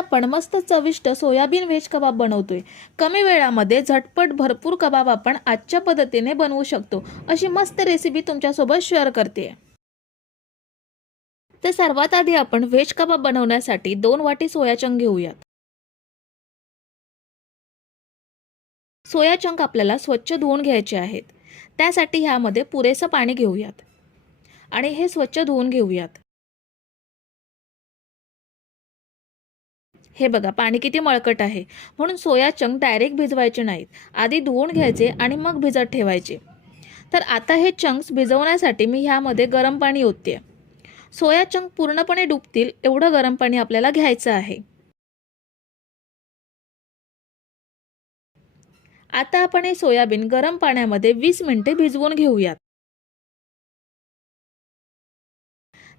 आपण मस्त चविष्ट सोयाबीन व्हेज कबाब बनवतोय. कमी वेळामध्ये झटपट भरपूर कबाब आपण आजच्या पद्धतीने बनवू शकतो. अशी मस्त रेसिपी तुमच्यासोबत शेअर करते. तर सर्वात आधी आपण व्हेज कबाब बनवण्यासाठी दोन वाटी सोया चंक घेऊयात. सोया चंक आपल्याला स्वच्छ धुवून घ्यायचे आहेत. त्यासाठी ह्यामध्ये पुरेसं पाणी घेऊयात. आणि हे स्वच्छ धुवून घेऊयात. हे बघा पाणी किती मळकट आहे. म्हणून सोया चंक डायरेक्ट भिजवायचे नाहीत. आधी धुवून घ्यायचे आणि मग भिजत ठेवायचे. तर आता हे चंक्स भिजवण्यासाठी मी ह्यामध्ये गरम पाणी ओतते. सोया चंक पूर्णपणे डुबतील एवढं गरम पाणी आपल्याला घ्यायचं आहे. आता आपण हे सोयाबीन गरम पाण्यामध्ये वीस मिनिटे भिजवून घेऊयात.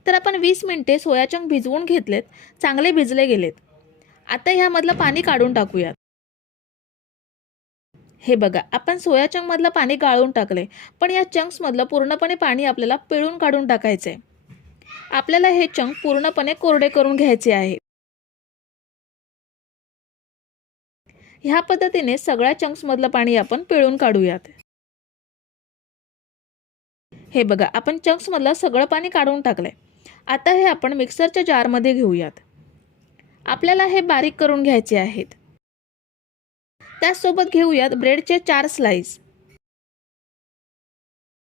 तर आपण वीस मिनिटे सोयाचंक भिजवून घेतलेत चांगले भिजले गेलेत. आता ह्यामधलं पाणी काढून टाकूयात. हे बघा आपण सोया चंकमधलं पाणी गाळून टाकले पण या चंक्समधलं पूर्णपणे पाणी आपल्याला पिळून काढून टाकायचंय. आपल्याला हे चंक पूर्णपणे कोरडे करून घ्यायचे आहे. ह्या पद्धतीने सगळ्या चंक्समधलं पाणी आपण पिळून काढूयात. हे बघा आपण चंक्समधलं सगळं पाणी काढून टाकलंय. आता हे आपण मिक्सरच्या जारमध्ये घेऊयात. आपल्याला हे बारीक करून घ्यायचे आहेत. त्याचसोबत घेऊयात ब्रेडचे चार स्लाइस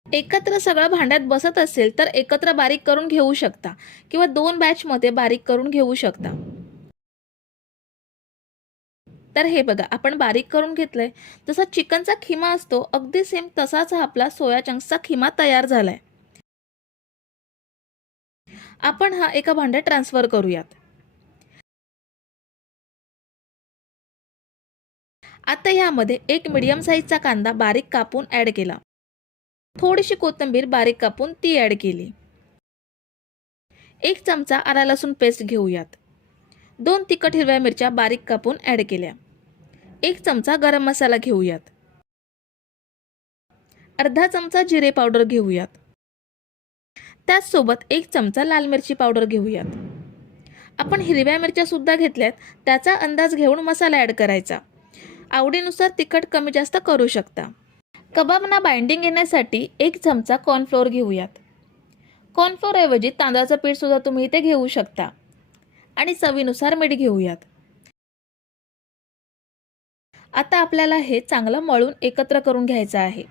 एकत्र सगळं भांड्यात बसत असेल तर एकत्र बारीक करून घेऊ शकता किंवा दोन बॅचमध्ये बारीक करून घेऊ शकता. तर हे बघा आपण बारीक करून घेतलंय. जसा चिकनचा खिमा असतो अगदी सेम तसाच हा आपला सोया चंक्सचा खिमा तयार झालाय. आपण हा एका भांड्यात ट्रान्सफर करूयात. आता ह्यामध्ये एक मिडियम साईजचा कांदा बारीक कापून ॲड केला. थोडीशी कोथिंबीर बारीक कापून ती ॲड केली. एक चमचा आला लसूण पेस्ट घेऊयात. दोन तिखट हिरव्या मिरच्या बारीक कापून ॲड केल्या. एक चमचा गरम मसाला घेऊयात. अर्धा चमचा जिरे पावडर घेऊयात. त्याचसोबत एक चमचा लाल मिरची पावडर घेऊयात. आपण हिरव्या मिरच्या सुद्धा घेतल्यात त्याचा अंदाज घेऊन मसाला ॲड करायचा. आवडीनुसार तिखट कमी जास्त करू शकता. कबाबना बाइंडिंग येण्यासाठी एक चमचा कॉर्नफ्लोअर घेऊयात. कॉर्नफ्लोअरऐवजी तांदळाचं पीठसुद्धा तुम्ही इथे घेऊ शकता. आणि चवीनुसार मीठ घेऊयात. आता आपल्याला हे चांगलं मळून एकत्र करून घ्यायचं आहे.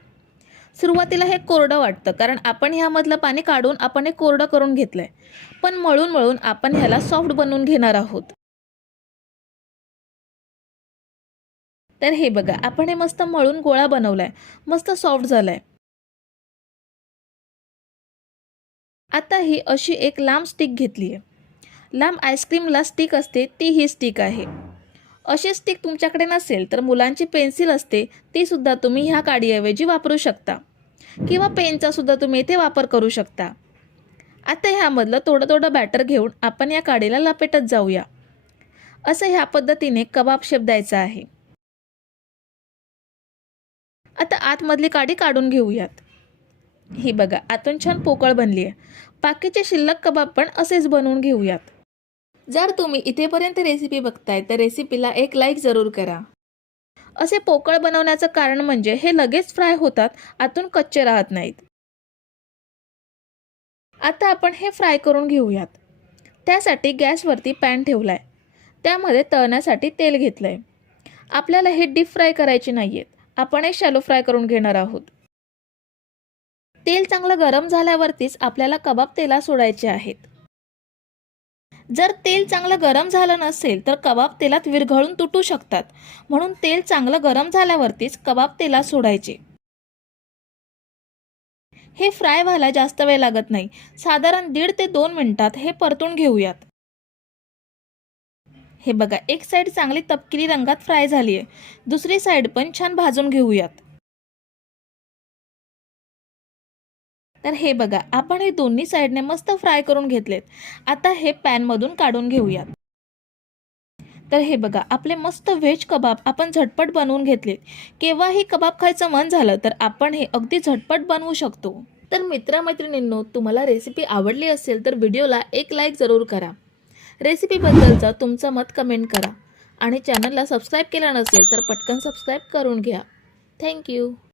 सुरुवातीला हे कोरडं वाटतं कारण आपण ह्यामधलं पाणी काढून आपण हे कोरडं करून घेतलं आहे पण मळून मळून आपण ह्याला सॉफ्ट बनवून घेणार आहोत. तर हे बघा आपण हे मस्त मळून गोळा बनवलाय. मस्त सॉफ्ट झालाय. आता ही अशी एक लांब स्टिक घेतली आहे. लांब आईस्क्रीमला स्टिक असते ती ही स्टिक आहे. अशी स्टिक तुमच्याकडे नसेल तर मुलांची पेन्सिल असते ती सुद्धा तुम्ही ह्या काडीऐवजी वापरू शकता. किंवा पेनचा सुद्धा तुम्ही इथे वापर करू शकता. आता ह्यामधलं थोडं थोडं बॅटर घेऊन आपण या काडीला लपेटत जाऊया. असं ह्या पद्धतीने कबाब शेप द्यायचा आहे. आता आतमधली काडी काढून घेऊयात. ही बघा आतून छान पोकळ बनली आहे. बाकीचे शिल्लक कबाब पण असेच बनवून घेऊयात. जर तुम्ही इथेपर्यंत रेसिपी बघताय तर रेसिपीला एक लाईक जरूर करा. असे पोकळ बनवण्याचं कारण म्हणजे हे लगेच फ्राय होतात आतून कच्चे राहत नाहीत. आता आपण हे फ्राय करून घेऊयात. त्यासाठी गॅसवरती पॅन ठेवलाय. त्यामध्ये तळण्यासाठी तेल घेतलंय. आपल्याला हे डीप फ्राय करायचे नाहीयेत. आपण हे शॅलो फ्राय करून घेणार आहोत. तेल चांगलं गरम झाल्यावरतीच आपल्याला कबाब तेला सोडायचे आहेत. जर तेल चांगलं गरम झालं नसेल तर कबाब तेलात विरघळून तुटू शकतात. म्हणून तेल चांगलं गरम झाल्यावरतीच कबाब तेलात सोडायचे. हे फ्राय व्हायला जास्त वेळ लागत नाही. साधारण दीड ते दोन मिनिटात हे परतून घेऊयात. हे बघा एक साईड चांगली तपकिरी रंगात फ्राय झाली आहे. दुसरी साईड पण छान भाजून घेऊयात. तर हे बघा आपण हे दोन्ही साईडने मस्त फ्राय करून घेतलेत. आता हे पॅनमधून काढून घेऊयात. तर हे बघा आपले मस्त व्हेज कबाब आपण झटपट बनवून घेतलेत. केव्हाही कबाब खायचं मन झालं तर आपण हे अगदी झटपट बनवू शकतो. तर मित्रमैत्रिणींनो तुम्हाला रेसिपी आवडली असेल तर व्हिडिओला एक लाईक जरूर करा. रेसिपीबद्दलचं तुमचं मत कमेंट करा. आणि चॅनलला सबस्क्राईब केलं नसेल तर पटकन सबस्क्राईब करून घ्या. थँक्यू